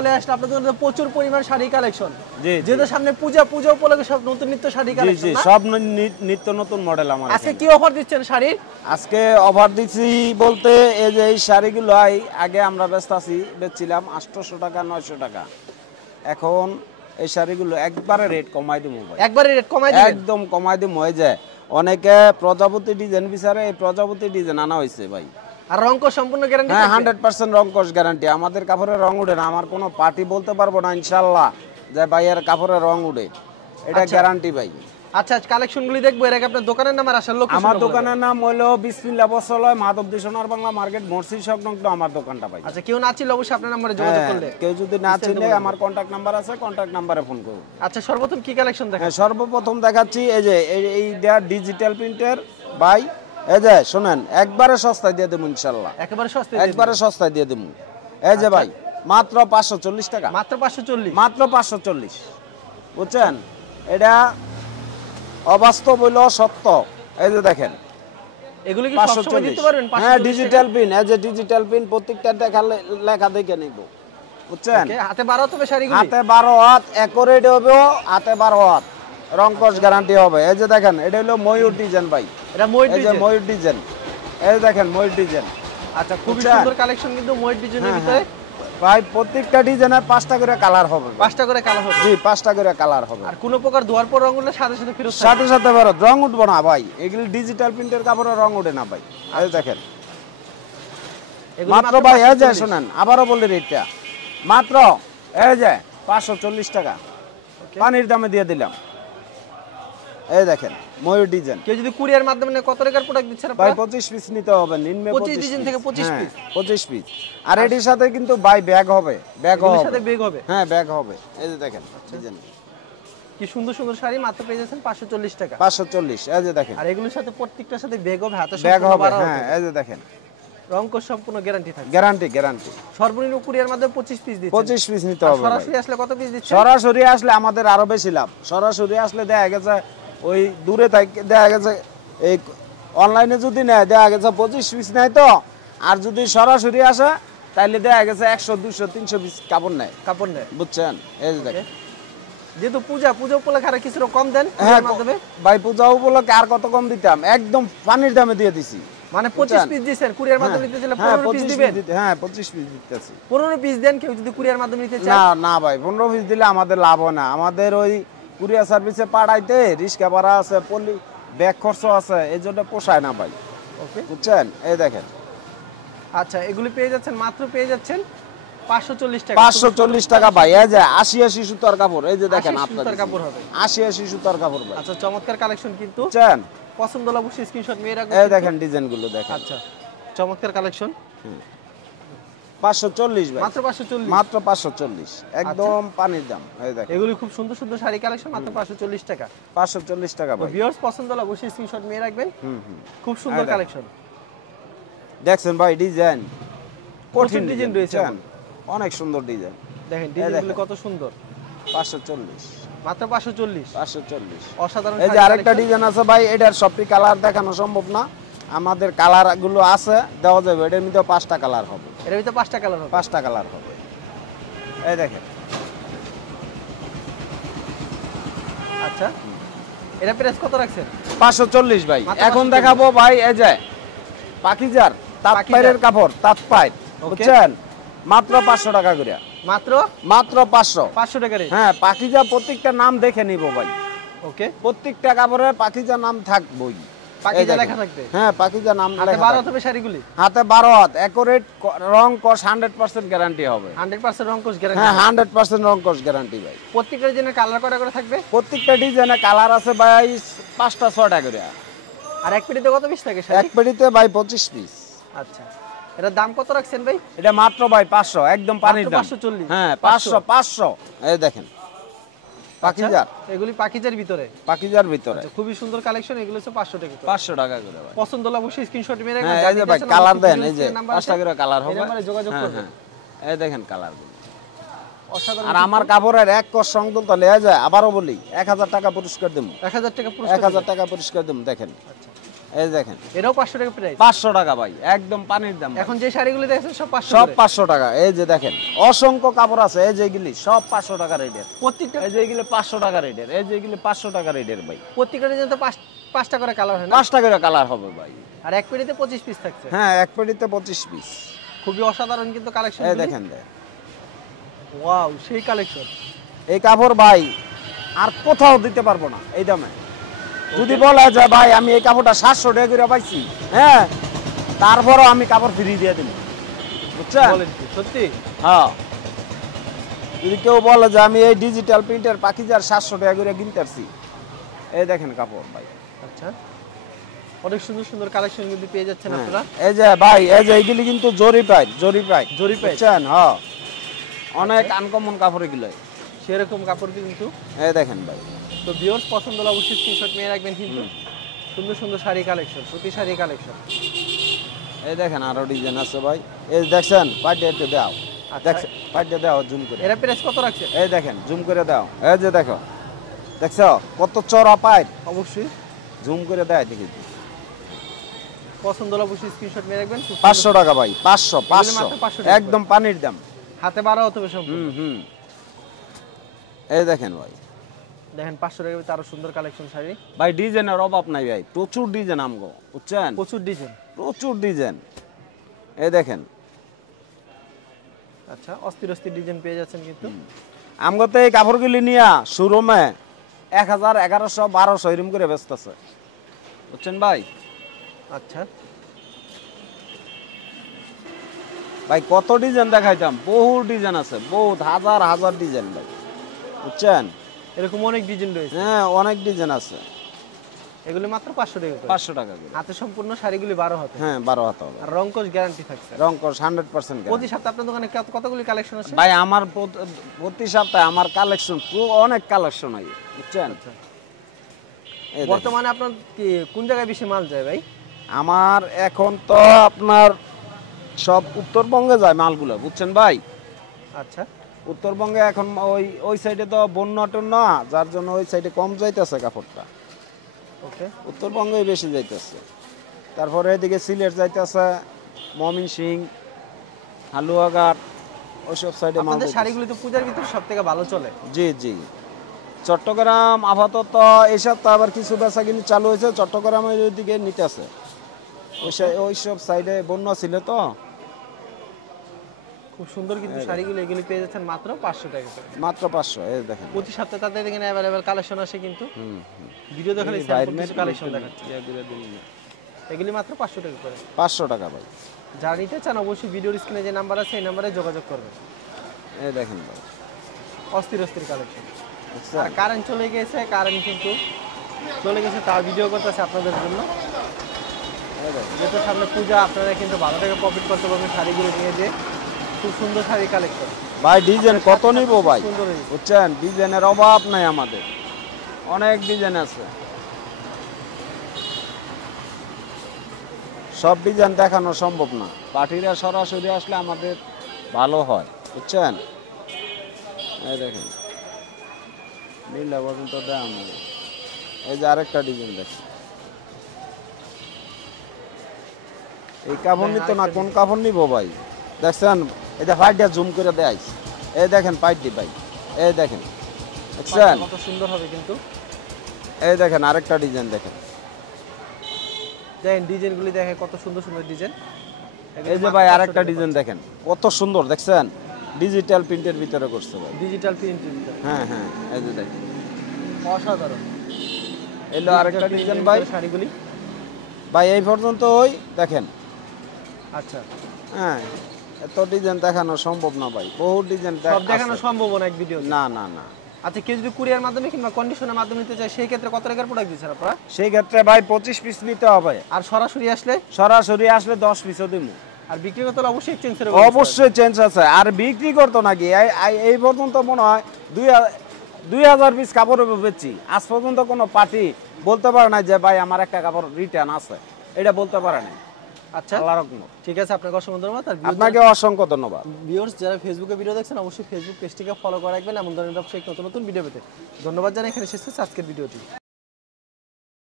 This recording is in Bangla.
চলে আসলে আপনাদের মধ্যে প্রচুর পরিমাণ শাড়ি কালেকশন। জি যেহেতু সামনে পূজা উপলক্ষে সব নতুন নিত্য শাড়ি কালেকশন। জি সব নিত্য নতুন মডেল আমার। আজকে কি অফার দিচ্ছেন শাড়ির? আজকে অফার দিচ্ছি বলতে এই যে এই শাড়িগুলো আগে আমরা বেচছিলাম 800 টাকা 900 টাকা। এখন এই শাড়িগুলো একবারে রেট কমাই দিব ভাই। একবারে রেট কমাই দিবেন? একদম কমাই দিব। হয়ে যায় অনেকে প্রজাপতি ডিজাইন বিচারে, এই প্রজাপতি ডিজাইন আনা হয়েছে ভাই। আর রং কোষ সম্পূর্ণ গ্যারান্টি? হ্যাঁ 100% রং কোষ গ্যারান্টি। আমাদের কাপড়ের রং উঠে না। আমার কোনো পার্টি বলতে পারবো না ইনশাআল্লাহ যে ভাইয়ের কাপড়ের রং উঠে, এটা গ্যারান্টি ভাই। আচ্ছা কালেকশনগুলি দেখবো, এর আগে আপনার দোকানের নাম আর আসার লোকেশন? আমার দোকানের নাম হলো বিসমিল্লাহ বস্ত্রালয়, মাধবদী সোনার বাংলা মার্কেট, মসজিদ সংলগ্ন আমার দোকানটা ভাই। আচ্ছা কেউ না চিনলে অবশ্যই আপনার নম্বরে যোগাযোগ করলে। কেউ যদি না চিনে আমার কন্টাক্ট নাম্বার আছে, কন্টাক্ট নাম্বারে ফোন করুন। আচ্ছা সর্বপ্রথম কি কালেকশন দেখাচ্ছেন? সর্বপ্রথম দেখাচ্ছি এই যে এই ডিজিটাল প্রিন্টের ভাই। এই যে শুনেন, একবারে সস্তায় দিয়ে দেবো ইনশাআল্লাহ। একবারে সস্তায় দিয়ে দেবো। এই যে ভাই মাত্র 540 টাকা। মাত্র 540? মাত্র 540, বুঝছেন? এটা অবাস্তব হইলো সত্য। এই যে দেখেন এগুলো কি সব সময় দিতে পারবেন? হ্যাঁ ডিজিটাল প্রিন্ট। এই যে ডিজিটাল প্রিন্ট, প্রত্যেকটা লেখা দেখে নিব, বুঝছেন? হাতে 12 তবে শাড়িগুলো হাতে 12 হাত একুরেট হবে, হাতে 12 হাত রং কোষ গ্যারান্টি হবে। এই যে দেখেন এটা হলো ময়ূর ডিজাইন ভাই। এটা ময়ূর ডিজাইন? এই যে ময়ূর ডিজাইন, এই দেখেন ময়ূর ডিজাইন। আচ্ছা খুব সুন্দর কালেকশন কিন্তু ময়ূর ডিজাইনের ভিতরে ভাই। প্রত্যেকটা ডিজাইনের 5টা করে কালার হবে। 5টা করে কালার হবে? জি 5টা করে কালার হবে। আর কোনো প্রকার ধোয়ার পর রং উঠলে সাথে সাথে ফেরত? সাথে ফেরত। রং উঠবো না ভাই, এগুলো ডিজিটাল প্রিন্টের কাপড়ে রং ওঠে না ভাই। এই দেখেন মাত্র ভাই। এই যে শুনেন আবারও বলি রেটটা মাত্র এই যে 540 টাকা পানির দামে দিয়ে দিলাম। এই দেখেন ময়ূর ডিজাইন। কেউ যদি কুরিয়ার মাধ্যমে নেয় কত টাকার প্রোডাক্ট দিচ্ছেন ভাই? 25 পিস নিতে হবে। নিম্নে 25 ডিজাইন থেকে 25 পিস? 25 পিস। আর এটির সাথে কিন্তু ভাই ব্যাগ হবে। এর সাথে ব্যাগ হবে? হ্যাঁ ব্যাগ হবে। এই যে দেখেন ডিজাইন কি সুন্দর সুন্দর শাড়ি মাত্র পেয়ে যাচ্ছেন 540 টাকা। 540। এই যে দেখেন। আর এগুলোর সাথে প্রত্যেকটার সাথে ব্যাগ হবে, হাতে ব্যাগ সম্পূর্ণ হবে। বাড়া হবে। হ্যাঁ এই যে দেখেন রং কোষ সম্পূর্ণ গ্যারান্টি থাকবে? গ্যারান্টি। সর্বনিম্ন কুরিয়ার মাধ্যমে 25 পিস দিচ্ছেন? 25 পিস নিতে হবে। সরাসরি আসলে কত পিস দিচ্ছেন? সরাসরি আসলে আমাদের আরো বেশি লাভ। সরাসরি আসলে দেখা গেছে ওই দূরে থেকে দেখা গেছে এই অনলাইনে যদি নেয় দেখা গেছে 25 পিস নেয় তো, আর যদি সরাসরি আসে তাহলে দেখা গেছে 100 200 300 পিস কাপড় নেয়, বুঝছেন? এই যে দেখেন যেহেতু পূজা উপলক্ষে আর কিছু কম দেন? হ্যাঁ ভাই পূজা উপলক্ষে আর কত কম দিতাম, একদম পানির দামে দিয়ে দিছি। মানে 25 পিস দিবেন, কুরিয়ার মাধ্যমে নিতে চাইলে 15 পিস দিবেন? হ্যাঁ 25 পিস দিতেছি। 15 পিস দেন কেউ যদি কুরিয়ার মাধ্যমে নিতে চায়? না ভাই 15 পিস দিলে আমাদের লাভ হয় না। আমাদের ওই কুরিয়ার সার্ভিসে পাঠাইতে রিস্কা ভাড়া আছে, পলি ব্যাগ খরচ আছে, এই জন্য পোষায় না ভাই। ওকে বুঝছেন? এই দেখেন আচ্ছা এগুলি পেয়ে যাচ্ছেন মাত্র 540 টাকা। 540 টাকা ভাই। এই যে 80 সুতার কাপড়। এই যে দেখেন আপনাদের সুতার কাপড় হবে? 80 সুতার কাপড় ভাই। আচ্ছা চমৎকার কালেকশন কিন্তু। বুঝছেন? পছন্দ হলে অবশ্যই স্ক্রিনশট নিয়ে রাখবেন। এই দেখেন ডিজাইনগুলো দেখেন। আচ্ছা চমৎকার কালেকশন। 540 ভাই। মাত্র 540? মাত্র 540 একদম পানির দাম। এই দেখেন এগুলি খুব সুন্দর সুন্দর শাড়ি কালেকশন মাত্র 540 টাকা। 540 টাকা ভাই। ভিউয়ার্স পছন্দ হলে অবশ্যই স্ক্রিনশট নিয়ে রাখবেন। খুব সুন্দর কালেকশন দেখছেন ভাই। ডিজাইন কঠিন ডিজাইন রয়েছে, অনেক সুন্দর ডিজাইন। দেখেন ডিজাইনগুলো কত সুন্দর। 540 মাত্র 540 অসাধারণ। এই যে আরেকটা ডিজাইন আছে ভাই, এটার সবটি কালার দেখানো সম্ভব না। আমাদের কালার গুলো আছে, দেওয়া যাবে। এটার মধ্যে 5টা কালার হবে। এর ভিতরে 5টা কালার হবে? 5টা কালার হবে। এই দেখেন। আচ্ছা এটা প্রাইস কত রাখছেন? 540 ভাই। এখন দেখাবো ভাই এই যে পাকিজার তাঁতপাইরের কাপড়, তাঁতপাইর, বুঝছেন? মাত্র 500 টাকা করে। মাত্র 500 টাকা রে? হ্যাঁ পাকিজা প্রত্যেকটা নাম দেখে নিব ভাই। ওকে প্রত্যেকটা কাপড়ের পাকিজা নাম থাকবই। পাকিজা লেখা থাকবে? হ্যাঁ পাকিজা নাম লেখা। হাতে 12 হবে শাড়িগুলি? হাতে 12 হাত একুরেট রং কোষ 100% গ্যারান্টি হবে। 100% রং কোষ গ্যারান্টি? হ্যাঁ 100% রং কোষ গ্যারান্টি ভাই। প্রত্যেকটা ডিজাইনের কালার করে থাকবে? প্রত্যেকটা ডিজাইনে কালার আছে ভাই 5টা 6টা করে। আর এক পেটিতে কত পিস থাকে শাড়ি? এক পেটিতে ভাই 25 পিস। আচ্ছা এটার দাম কত রাখছেন ভাই? এটা মাত্র ভাই 500 একদম পানির দাম। 540? হ্যাঁ 500 এই দেখেন পাকিজার। এগুলি পাকিজার ভিতরে? পাকিজার ভিতরে খুবই সুন্দর কালেকশন। এগুলো হচ্ছে 500 টাকা। 500 টাকা করে ভাই। পছন্দ হলে অবশ্যই স্ক্রিনশট মেরে রাখবেন। হ্যাঁ এই যে ভাই কালার দেন, এই যে 5টা করে কালার হবে। আমারে যোগাযোগ করবেন। এই দেখেন কালারগুলো অসাধারণ। আর আমার কাপড়ের এক কস সংদল তো লেয়া যায়। আবারও বলি 1000 টাকা পুরস্কার দেব। 1000 টাকা পুরস্কার? 1000 টাকা পুরস্কার দেব। দেখেন আচ্ছা এই দেখেন এটাও 500 টাকা প্রাইস। 500 টাকা ভাই, একদম পানির দাম। এখন যে শাড়িগুলো দেখছেন সব 500 সব করে? 500 টাকা। এই যে দেখেন অসংখ্য কাপড় আছে, এই যে এগুলি সব 500 টাকা রেটের। প্রত্যেকটা এই যে এগুলি 500 টাকা রেটের, এই যে এগুলি 500 টাকা রেটের ভাই। প্রত্যেকটা ডিজাইন তো 5টা করে কালার হয় না? 5টা করে কালার হবে ভাই। আর এক পেটিতে 25 পিস থাকছে। হ্যাঁ, এক পেটিতে 25 পিস। খুবই অসাধারণ কিন্তু কালেকশন। এই দেখেন দেখ, ওয়াও, সেই কালেকশন। এই কাপড় ভাই আর কোথাও দিতে পারবো না এই দামে। যদি বলা যায় ভাই আমি এই কাপড়টা 700 টাকা করে পাইছি, হ্যাঁ, তারপরও আমি কাপড় ফ্রি দিয়ে দিই, বুঝছেন? বলেন কি সত্যি? হ্যাঁ, যদি কেউ বলে যে আমি এই ডিজিটাল প্রিন্টের পাকিজার 700 টাকা করে কিনতে পারছি, এই দেখেন কাপড় ভাই। আচ্ছা, অনেক সুন্দর সুন্দর কালেকশন কিন্তু পেয়ে যাচ্ছেন হ্যাঁ, আপনারা। এই যে ভাই, এই যে এইগুলি কিন্তু জরি প্রাইস, বুঝছেন? হ্যাঁ, অনেক আনকমন কাপড় এগুলো, সেরকম কাপড় কিন্তু। এই দেখেন ভাই। তো ভিউয়ার্স পছন্দ হলে অবশ্যই স্ক্রিনশট নিয়ে রাখবেন কিন্তু। সুন্দর সুন্দর শাড়ি কালেকশন, প্রতি শাড়ি কালেকশন। এই দেখেন আরো ডিজাইন আছে ভাই, এই দেখছেন পাইটে একটু দাও, দেখছেন পাইটে দাও জুম করে। এরা প্রাইস কত রাখছে? এই দেখেন জুম করে দাও, এই যে দেখো, দেখছো কত চড়া পাইট, অবশ্যই জুম করে দেয় দেখি। পছন্দ হলে অবশ্যই স্ক্রিনশট নিয়ে রাখবেন। 500 টাকা ভাই, 500 এগুলো মাত্র 500 টাকা একদম পানির দাম। হাতে বাড়া হতে হবে সম্পূর্ণ। এই দেখেন ভাই, দেখেন 500 টাকা ভিতরে আরো সুন্দর কালেকশন শাড়ি। ভাই ডিজাইনের অভাব নাই ভাই, প্রচুর ডিজাইন আমগো, বুঝছেন? প্রচুর ডিজাইন। প্রচুর ডিজাইন, এই দেখেন। আচ্ছা, অস্থির অস্থির ডিজাইন পেয়ে যাচ্ছেন কিন্তু। আমগো তো এই কাপড়গুলি নিয়া শোরুমে 1000, 1100, 1200 এরকম করে ব্যস্ত আছে, বুঝছেন ভাই? আচ্ছা ভাই কত ডিজাইন দেখাইতাম, বহু ডিজাইন আছে, বহুত হাজার হাজার ডিজাইন ভাই, বুঝছেন? এরকম অনেক ডিজাইন রয়েছে। হ্যাঁ, অনেক ডিজাইন আছে। এগুলো মাত্র 500 টাকা করে। 500 টাকা করে। হাতে সম্পূর্ণ শাড়িগুলি 12 হাতে। হ্যাঁ, 12 হাতে হবে। আর রংকশ গ্যারান্টি থাকছে। রংকশ 100% প্রতি গ্যারান্টি। সপ্তাহে আপনার দোকানে কতগুলি কালেকশন আছে? ভাই আমার প্রতি সপ্তাহে আমার কালেকশন অনেক কালেকশন হয়, বুঝছেন? আচ্ছা, এই দেখেন। বর্তমানে আপনার কি কোন জায়গায় বেশি মাল যায় ভাই? আমার এখন তো আপনার সব উত্তরবঙ্গে যায় মালগুলো, বুঝছেন ভাই? আচ্ছা, উত্তরবঙ্গে এখন ওই সাইডে তো বন্যা টন্যা, যার জন্য ওই সাইডে কম যাইতেছে কাপড়টা, ওকে। উত্তরবঙ্গেই বেশি যাইতেছে। তারপরে এদিকে সিলেট যাইতেছে, ময়মনসিং, হালুয়াঘাট, ওইসব সাইডে মাল আপনাদের যাইতেছে। শাড়িগুলি তো পূজার ভিতর সবথেকে ভালো চলে। জি জি। চট্টগ্রাম আপাতত এই সপ্তাহে আবার কিছু বেচা কিনি চালু হয়েছে, চট্টগ্রামের ওইদিকে নিতেছে, ওইসব সাইডে বন্যা ছিল তো। খুব সুন্দর কিন্তু শাড়িগুলো, এগুলি পেয়ে যাচ্ছেন মাত্র 500 টাকা করে। মাত্র 500, এই দেখেন। প্রতি সপ্তাহে তাদের এখানে অ্যাভেলেবেল কালেকশন আসে কিন্তু। ভিডিও দেখালে স্যাম্পল কিছু কালেকশন দেখাচ্ছে। এগুলি মাত্র 500 টাকা করে। 500 টাকা ভাই। যারা নিতে চান অবশ্যই ভিডিওর স্ক্রিনে যে নাম্বার আছে এই নাম্বারে যোগাযোগ করবেন। এই দেখেন ভাই, অস্থির অস্থির কালেকশন। বুঝছেন? আর কারেন্ট চলে গেছে, কারেন্ট কিন্তু চলে গেছে, তার ভিডিও করতেছে আপনাদের জন্য। এই দেখেন। যেহেতু সামনে পূজা, আপনারা কিন্তু ভালো টাকা প্রফিট করতে পারবেন শাড়িগুলো নিয়ে। যে খুব সুন্দর শাড়ি কালেকশন ভাই ডিজাইন কত নিব ভাই, সুন্দর হয়েছে। বুঝছেন? ডিজাইনের অভাব নাই আমাদের, অনেক ডিজাইন আছে। সব ডিজাইন দেখানো সম্ভব না, পার্টিরা সরাসরি আসলে আমাদের ভালো হয়, বুঝছেন? এই দেখেন নীলা পর্যন্ত দাম। এই যে আরেকটা ডিজাইন দেখেন, এই কাপড় নিত না, কোন কাপড় নিব ভাই? দেখছেন? এই যে পাইটটা জুম করে দেয়, এই দেখেন পাইটটি ভাই, এই দেখেন, দেখছেন? কত সুন্দর হবে কিন্তু। এই দেখেন আরেকটা ডিজাইন দেখেন, দেখেন ডিজাইনগুলি, দেখেন কত সুন্দর সুন্দর ডিজাইন। এই যে ভাই আরেকটা ডিজাইন দেখেন, কত সুন্দর, দেখছেন? ডিজিটাল প্রিন্টের ভিতরে করছে ভাই। ডিজিটাল প্রিন্টের ভিতরে হ্যাঁ হ্যাঁ, এই যে দেখেন অসাধারণ। এলো আরেকটা ডিজাইন ভাই। শাড়িগুলি ভাই এই পর্যন্ত ওই দেখেন। আচ্ছা, হ্যাঁ, এত ডিজাইন দেখানো সম্ভব না ভাই, বহু ডিজাইন সব দেখানো সম্ভব না এক ভিডিও। না না না। আচ্ছা, কেউ যদি কুরিয়ার মাধ্যমে কিংবা কন্ডিশনের মাধ্যমে নিতে চায় সেই ক্ষেত্রে কত টাকার প্রোডাক্ট দিচ্ছেন আপনারা? সেই ক্ষেত্রে ভাই 25 পিস নিতে হবে। আর সরাসরি আসলে? সরাসরি আসলে 10 পিসও দিব। আর বিক্রি করতে হলে অবশ্যই এক্সচেঞ্জের অবশ্যই চেঞ্জ আছে। আর বিক্রি করতো নাকি এই পর্যন্ত মনে হয় 2000 পিস কাপড় বেচছি, আজ পর্যন্ত কোনো পার্টি বলতে পারে না যে ভাই আমার একটা কাপড় রিটার্ন আছে, এটা বলতে পারে না। আচ্ছা, আল্লাহর রহমত। ঠিক আছে, আপনাকে অসংখ্য ধন্যবাদ। আর আপনাকে অসংখ্য ধন্যবাদ। ভিউয়ার্স যারা ফেসবুকে ভিডিও দেখছেন অবশ্যই ফেসবুক পেজটিকে ফলো করে রাখবেন এমন ধরনের ব্যবসায়িক নতুন নতুন ভিডিও পেতে। ধন্যবাদ জানাই, এখানে শেষ করছি আজকের ভিডিওটি।